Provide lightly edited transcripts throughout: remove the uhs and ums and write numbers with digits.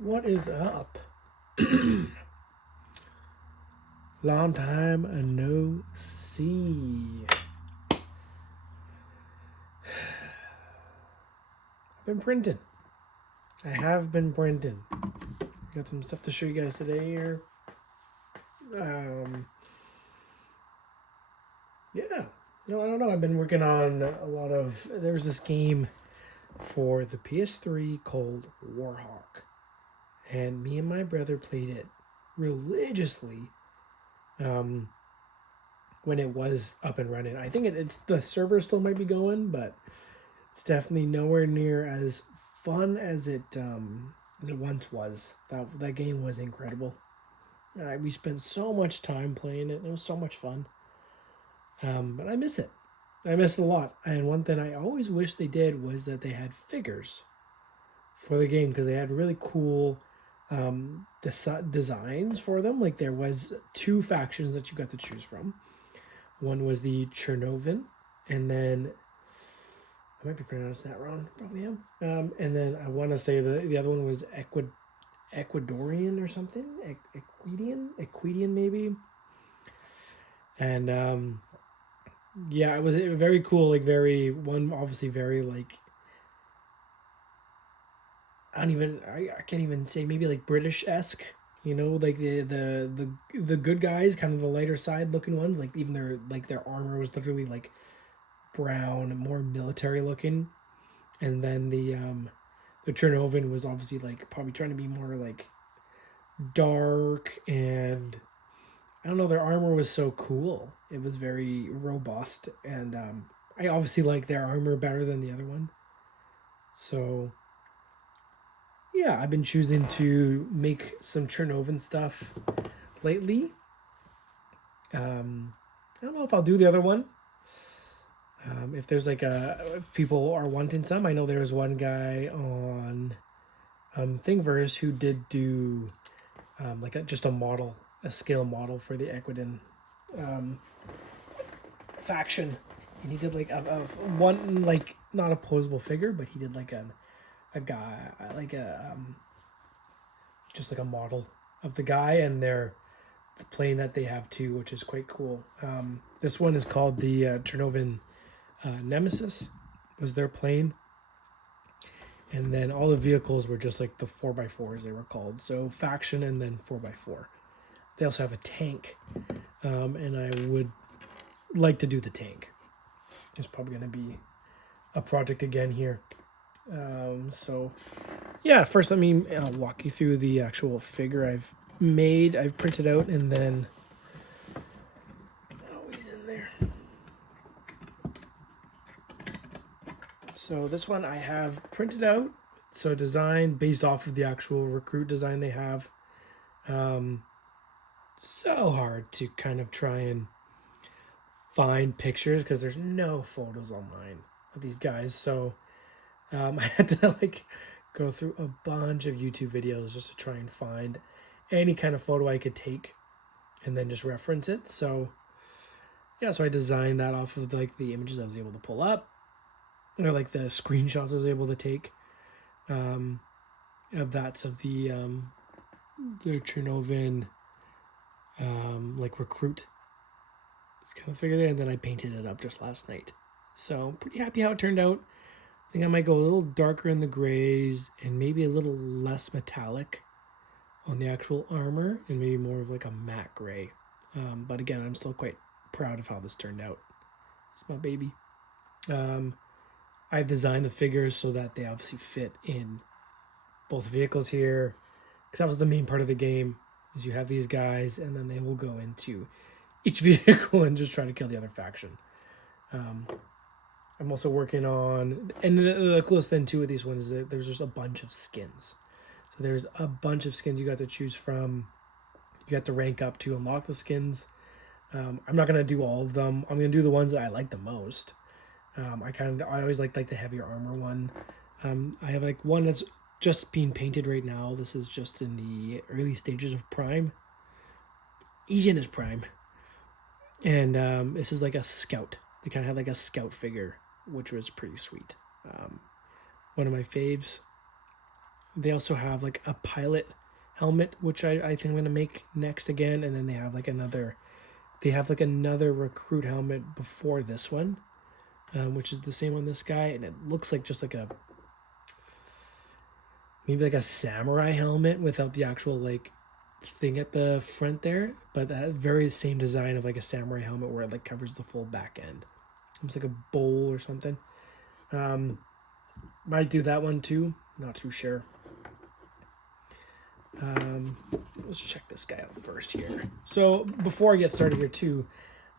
What is up? Long time no see. I've been printing. I have been printing. Got some stuff to show you guys today here. Yeah. No, I don't know. I've been working on a lot of. There was this game for the PS3 called Warhawk, and me and my brother played it religiously. When it was up and running, I think it's the server still might be going, but it's definitely nowhere near as fun as it once was. That game was incredible. We spent so much time playing it. It was so much fun. But I miss it. I miss it a lot. And one thing I always wish they did was that they had figures for the game, because they had really cool designs for them. Like there was two factions that you got to choose from. One was the Chernovan, and then I might be pronouncing that wrong. Probably am. And then I want to say the other one was Ecuadorian or something. Equidian maybe. And yeah, it was very cool. Like obviously very like, I can't even say, maybe like British-esque. You know, like the good guys, kind of the lighter side looking ones. Like even their armor was literally like brown, more military looking, and then the Chernovan was obviously like probably trying to be more like dark, and I don't know, their armor was so cool. It was very robust, and I obviously like their armor better than the other one. So yeah, I've been choosing to make some Chernovan stuff lately. I don't know if I'll do the other one. If there's like if people are wanting some, I know there was one guy on Thingiverse who did do like just a scale model for the Ecuadorian faction, and he did like a one, like not a posable figure, but he did like a guy, like just like a model of the guy and the plane that they have too, which is quite cool. This one is called the Chernovan Nemesis, was their plane. And then all the vehicles were just like the 4x4s, they were called. So faction and then 4x4. They also have a tank. And I would like to do the tank. It's probably going to be a project again here. So yeah, first let me walk you through the actual figure I've made. I've printed out, and then he's in there. So this one I have printed out. So designed based off of the actual recruit design they have. So hard to kind of try and find pictures because there's no photos online of these guys. So I had to like go through a bunch of YouTube videos just to try and find any kind of photo I could take and then just reference it. So yeah, so I designed that off of like the images I was able to pull up, or like the screenshots I was able to take of that's of the Chernovan like recruit. It's kind of figure there, and then I painted it up just last night. So pretty happy how it turned out. I think I might go a little darker in the grays and maybe a little less metallic on the actual armor, and maybe more of like a matte gray. But again, I'm still quite proud of how this turned out. It's my baby. I've designed the figures so that they obviously fit in both vehicles here, because that was the main part of the game, is you have these guys and then they will go into each vehicle and just try to kill the other faction. I'm also working on, and the coolest thing too with these ones is that there's just a bunch of skins. So there's a bunch of skins you got to choose from. You have to rank up to unlock the skins. I'm not gonna do all of them. I'm gonna do the ones that I like the most. I always like the heavier armor one. I have like one that's just being painted right now. This is just in the early stages of Prime. Asian is Prime. And this is like a scout. They kind of had like a scout figure, which was pretty sweet. One of my faves. They also have like a pilot helmet, which I think I'm gonna make next again, and then they have like another recruit helmet before this one, which is the same on this guy, and it looks like just like maybe like a samurai helmet without the actual like thing at the front there, but that very same design of like a samurai helmet where it like covers the full back end. It's like a bowl or something. Might do that one too. Not too sure. Let's check this guy out first here. So before I get started here too,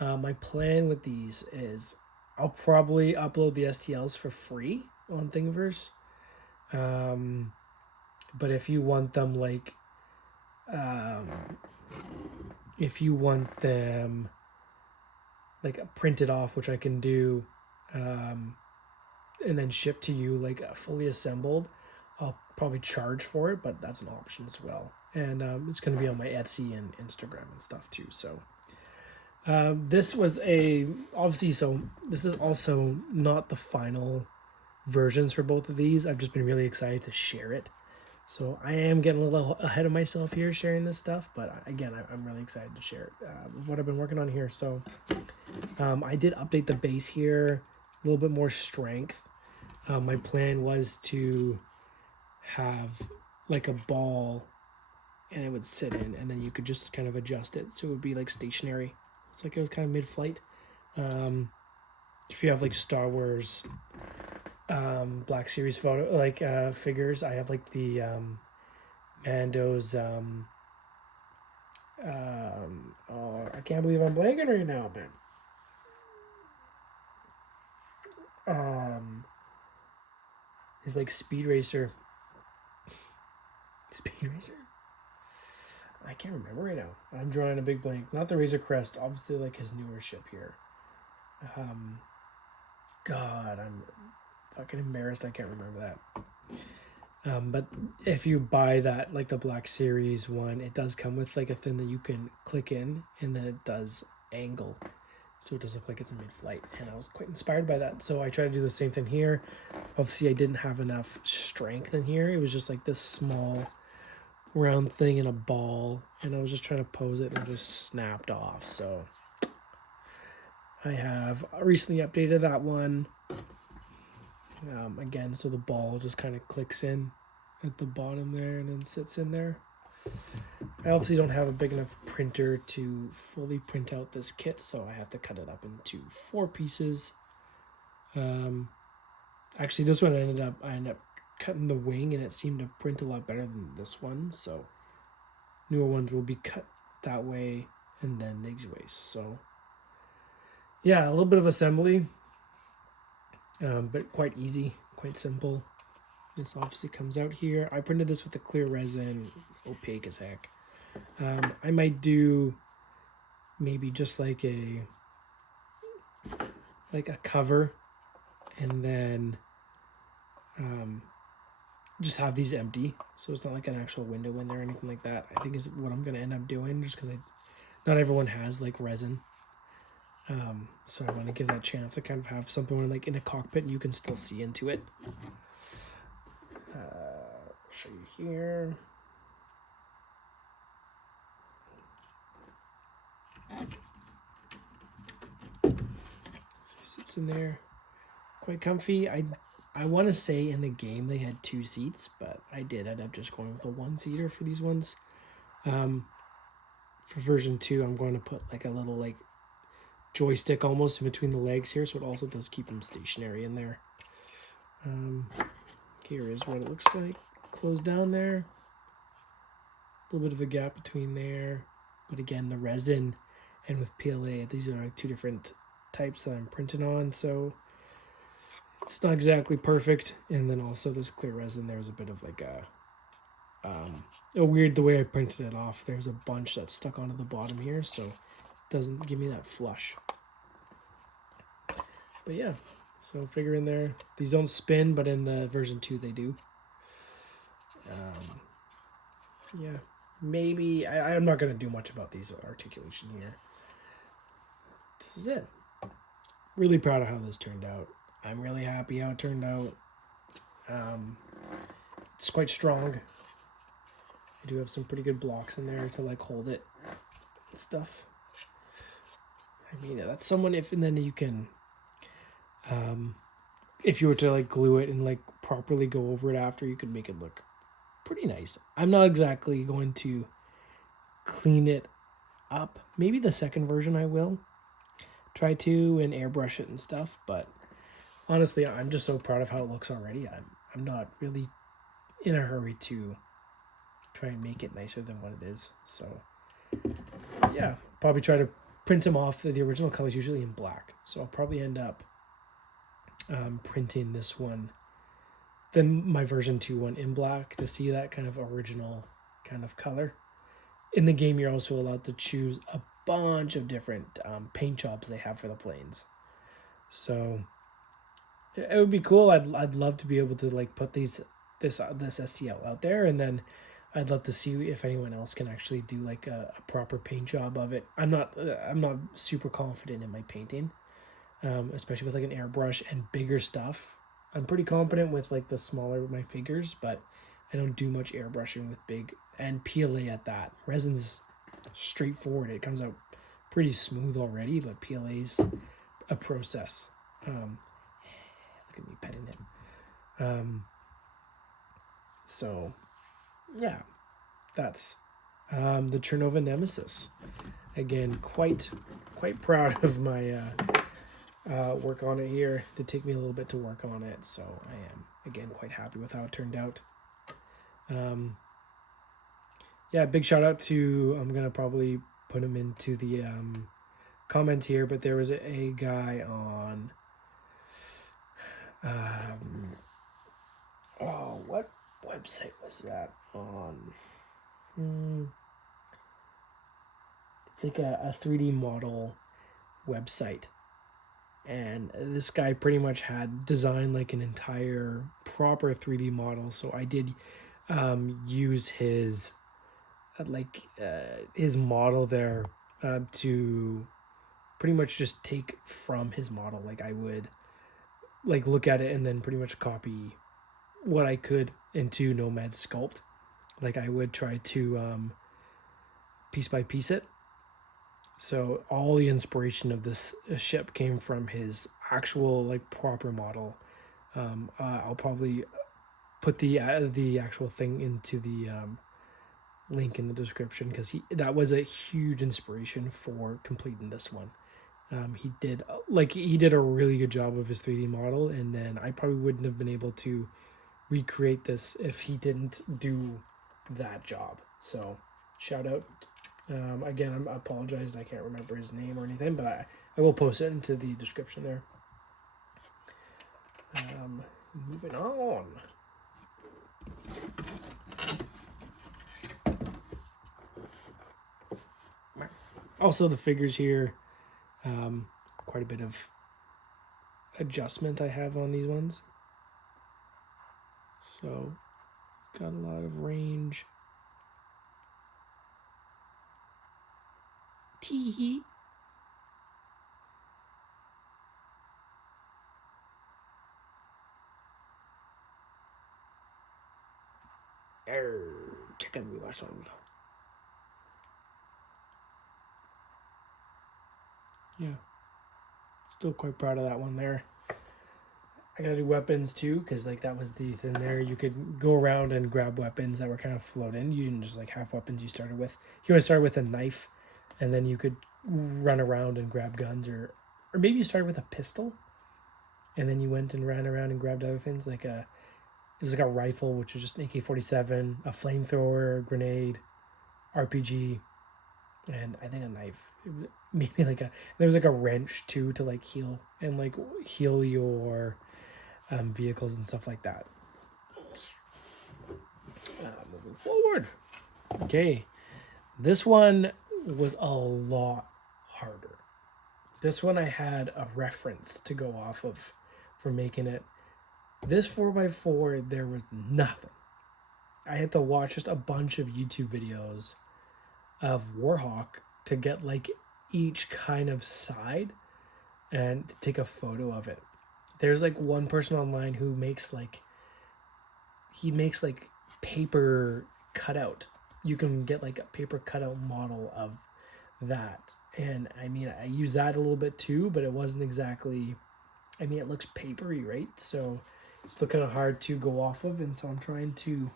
my plan with these is I'll probably upload the STLs for free on Thingiverse. But if you want them like, if you want them like printed off, which I can do, and then ship to you like fully assembled, I'll probably charge for it, but that's an option as well. And it's going to be on my Etsy and Instagram and stuff too. So this was obviously, so this is also not the final versions for both of these. I've just been really excited to share it. So I am getting a little ahead of myself here sharing this stuff, but again, I'm really excited to share it, what I've been working on here. So I did update the base here, a little bit more strength. My plan was to have like a ball and it would sit in, and then you could just kind of adjust it so it would be like stationary. It's like it was kind of mid-flight. If you have like Star Wars Black Series photo like figures, I have like the Mando's oh, I can't believe I'm blanking right now, man. He's like Speed Racer. I can't remember right now. I'm drawing a big blank. Not the Razor Crest, obviously like his newer ship here. God, I'm fucking embarrassed I can't remember that. But if you buy that, like the Black Series one, it does come with like a thing that you can click in, and then it does angle. So it does look like it's in mid-flight, and I was quite inspired by that. So I tried to do the same thing here. Obviously, I didn't have enough strength in here. It was just like this small round thing in a ball, and I was just trying to pose it and it just snapped off. So I have recently updated that one. Again, so the ball just kind of clicks in at the bottom there and then sits in there. I obviously don't have a big enough printer to fully print out this kit, so I have to cut it up into 4 pieces. Actually, this one I ended up cutting the wing, and it seemed to print a lot better than this one. So newer ones will be cut that way and then these ways. So yeah, a little bit of assembly, but quite easy, quite simple. This obviously comes out here. I printed this with the clear resin, opaque as heck. I might do maybe just like a cover, and then just have these empty, so it's not like an actual window in there or anything like that. I think is what I'm gonna end up doing, just because not everyone has like resin. So I want to give that chance to kind of have something like in a cockpit and you can still see into it. I'll show you here. So it sits in there, quite comfy. I want to say in the game they had 2 seats, but I did end up just going with a 1-seater for these ones. For version 2, I'm going to put like a little like joystick almost in between the legs here, so it also does keep them stationary in there. Here is what it looks like. Closed down there. A little bit of a gap between there. But again, the resin and with PLA, these are like 2 different types that I'm printing on, so it's not exactly perfect. And then also this clear resin, there was a bit of like a weird, the way I printed it off, there's a bunch that's stuck onto the bottom here, so it doesn't give me that flush. But yeah, so figure in there. These don't spin, but in the version 2 they do. Yeah, maybe I'm not gonna do much about these articulation here. This is it. Really proud of how this turned out. I'm really happy how it turned out. It's quite strong. I do have some pretty good blocks in there to like hold it and stuff. I mean, that's someone if, and then you can, if you were to like glue it and like properly go over it after, you could make it look pretty nice. I'm not exactly going to clean it up. Maybe the second version I will try to and airbrush it and stuff, but honestly, I'm just so proud of how it looks already. I'm not really in a hurry to try and make it nicer than what it is. So yeah, probably try to print them off. The original color is usually in black, so I'll probably end up printing this one, then my version 2 one in black to see that kind of original kind of color. In the game, you're also allowed to choose a bunch of different paint jobs they have for the planes. So it would be cool. I'd love to be able to like put this STL out there, and then I'd love to see if anyone else can actually do like a proper paint job of it. I'm not super confident in my painting, especially with like an airbrush and bigger stuff. I'm pretty confident with like the smaller my figures, but I don't do much airbrushing with big and PLA at that. Resin's straightforward. It comes out pretty smooth already, but PLA's a process. Look at me petting it. So yeah, that's the Chernova Nemesis. Again, quite proud of my work on it here. It did take me a little bit to work on it, so I am again quite happy with how it turned out. Yeah, big shout out to, I'm gonna probably put him into the comment here, but there was a guy on oh, what website was that on? It's like a 3D model website, and this guy pretty much had designed like an entire proper 3D model. So I did use his his model there to pretty much just take from his model. Like I would like look at it and then pretty much copy what I could into Nomad Sculpt. Like I would try to piece by piece it. So all the inspiration of this ship came from his actual like proper model. I'll probably put the actual thing into the link in the description, because that was a huge inspiration for completing this one. He did a really good job of his 3D model, and then I probably wouldn't have been able to recreate this if he didn't do that job. So shout out. Again, I apologize, I can't remember his name or anything, but I will post it into the description there. Moving on. Also, the figures here, quite a bit of adjustment I have on these ones. So, got a lot of range. Tee-hee. Check out me my song. Yeah, still quite proud of that one there. I gotta do weapons too, because like that was the thing there. You could go around and grab weapons that were kind of floating. You didn't just like have weapons you started with. You always started with a knife, and then you could run around and grab guns, or maybe you started with a pistol, and then you went and ran around and grabbed other things like it was like a rifle, which was just an AK-47, a flamethrower, a grenade, RPG, and I think a knife. Maybe like there was like a wrench too to like heal your vehicles and stuff like that. Moving forward. Okay, this one was a lot harder. This one I had a reference to go off of for making it. This 4x4, there was nothing. I had to watch just a bunch of YouTube videos of Warhawk to get like each kind of side and to take a photo of it. There's like one person online who makes like, he makes like paper cutout. You can get like a paper cutout model of that. And I mean, I use that a little bit too, but it wasn't exactly, I mean, it looks papery, right? So it's still kind of hard to go off of. And so I'm trying to,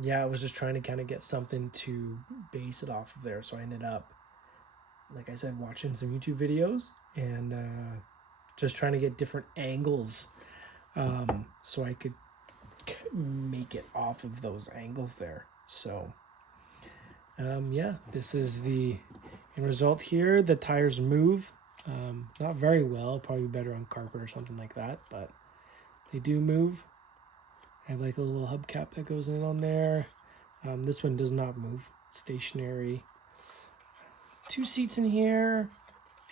yeah, I was just trying to kind of get something to base it off of there. So I ended up, like I said, watching some YouTube videos and just trying to get different angles so I could make it off of those angles there. So yeah, this is the end result here. The tires move, not very well, probably better on carpet or something like that, but they do move. I have like a little hubcap that goes in on there. This one does not move, it's stationary. 2 seats in here,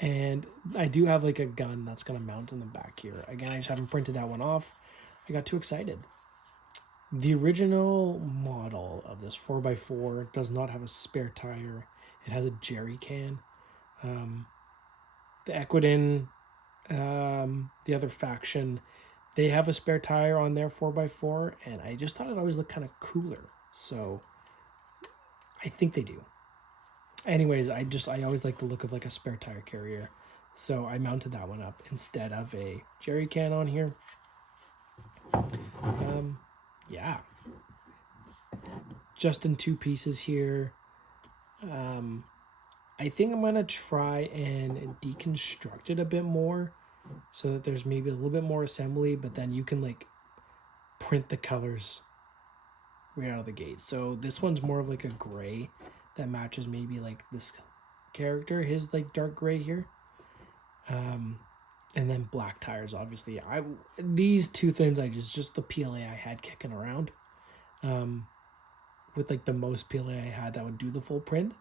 and I do have like a gun that's gonna mount in the back here. Again, I just haven't printed that one off. I got too excited. The original model of this 4x4 does not have a spare tire. It has a jerry can. The Equidin, the other faction, they have a spare tire on their 4x4, and I just thought it always looked kind of cooler. So I think they do. Anyways, I always like the look of like a spare tire carrier. So I mounted that one up instead of a jerry can on here. Yeah. Just in 2 pieces here. I think I'm going to try and deconstruct it a bit more so that there's maybe a little bit more assembly, but then you can like print the colors right out of the gate. So this one's more of like a gray that matches maybe like this character, his like dark gray here. And then black tires, obviously. These 2 things, just the PLA I had kicking around. With like the most PLA I had that would do the full print.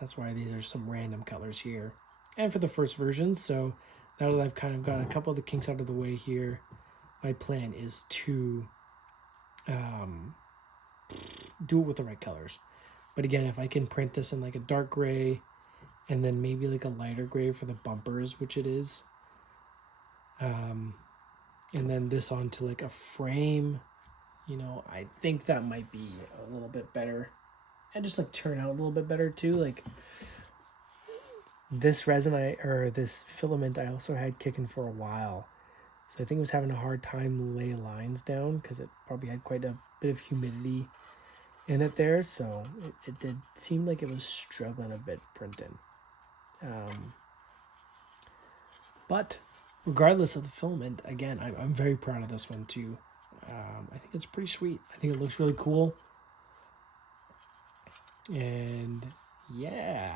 That's why these are some random colors here. And for the first version, so now that I've kind of got a couple of the kinks out of the way here, my plan is to do it with the right colors. But again, if I can print this in like a dark gray and then maybe like a lighter gray for the bumpers, which it is, and then this onto like a frame, you know, I think that might be a little bit better and just like turn out a little bit better too. Like this resin this filament I also had kicking for a while, so I think it was having a hard time lay lines down because it probably had quite a bit of humidity in it there, so it did seem like it was struggling a bit printing. But regardless of the filament, again, I'm very proud of this one too. I think it's pretty sweet. I think it looks really cool. And yeah,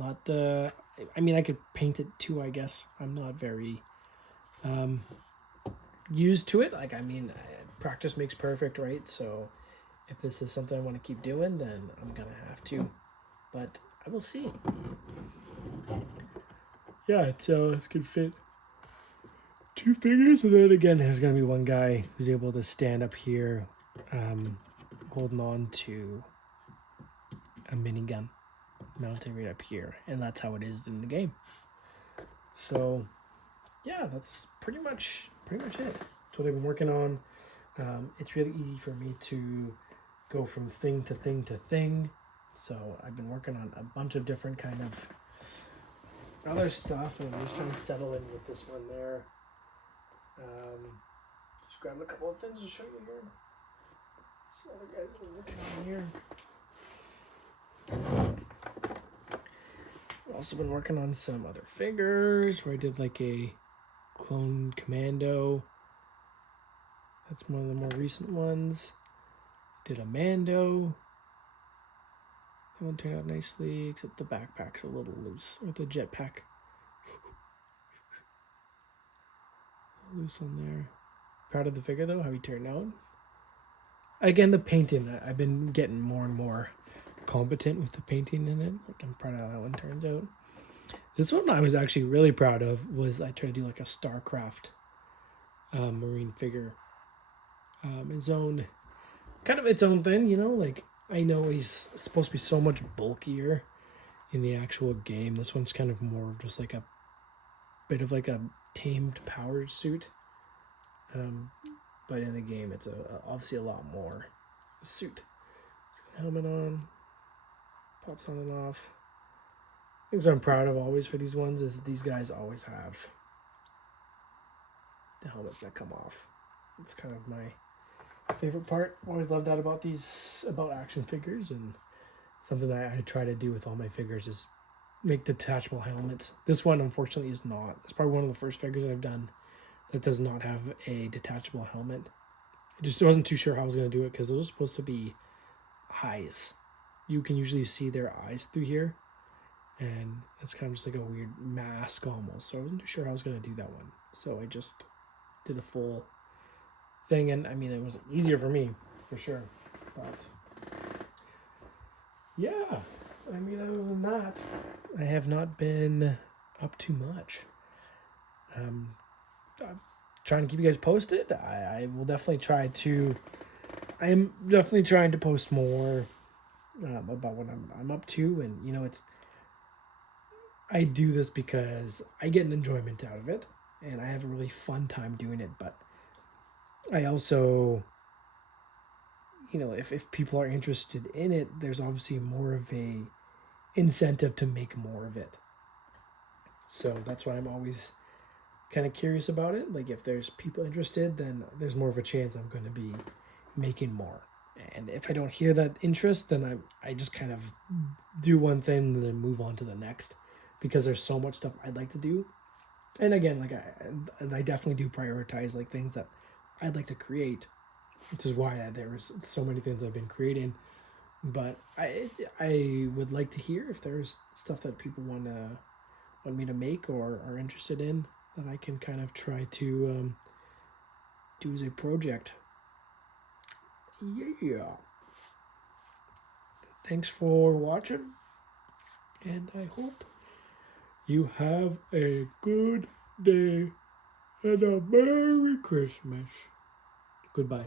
I mean, I could paint it too, I guess. I'm not very used to it. Like, I mean, practice makes perfect, right? So if this is something I want to keep doing, then I'm gonna have to, but I will see. Yeah, so this could fit 2 figures, and then again, there's gonna be one guy who's able to stand up here, holding on to a minigun mounted right up here, and that's how it is in the game. So yeah, that's pretty much it. That's what I've been working on. It's really easy for me to go from thing to thing to thing. So I've been working on a bunch of different kind of other stuff, and I'm just trying to settle in with this one there. Just grabbing a couple of things to show you here. Some other guys that are working on here. I've also been working on some other figures where I did like a clone commando. That's one of the more recent ones. Did a Mando. That one turned out nicely, except the backpack's a little loose, or the jetpack. Loose on there. Proud of the figure though, how he turned out. Again, the painting, I've been getting more and more competent with the painting in it. Like, I'm proud of how that one turns out. This one I was actually really proud of was I tried to do like a StarCraft marine figure. Its own thing, you know, like I know he's supposed to be so much bulkier in the actual game. This one's kind of more of just like a bit of like a tamed power suit. But in the game, it's obviously a lot more suit. Helmet on, pops on and off. Things I'm proud of always for these ones is these guys always have the helmets that come off. It's kind of my favorite part. Always love that about about action figures, and something I try to do with all my figures is make detachable helmets. This one, unfortunately, is not. It's probably one of the first figures I've done that does not have a detachable helmet. I just wasn't too sure how I was going to do it because those are supposed to be eyes. You can usually see their eyes through here, and it's kind of just like a weird mask almost. So I wasn't too sure how I was going to do that one. So I just did a full thing, and I mean, it was easier for me, for sure. But yeah, I mean, other than that, I have not been up too much. I'm trying to keep you guys posted. I will definitely try to. I am definitely trying to post more about what I'm up to, and you know, I do this because I get an enjoyment out of it, and I have a really fun time doing it. But I also, you know, if people are interested in it, there's obviously more of a incentive to make more of it. So that's why I'm always kind of curious about it. Like if there's people interested, then there's more of a chance I'm going to be making more. And if I don't hear that interest, then I just kind of do one thing and then move on to the next, because there's so much stuff I'd like to do. And again, like I definitely do prioritize like things that I'd like to create, which is why there was so many things I've been creating. But I would like to hear if there's stuff that people want me to make or are interested in, that I can kind of try to do as a project. Yeah. Thanks for watching, and I hope you have a good day and a Merry Christmas. Goodbye.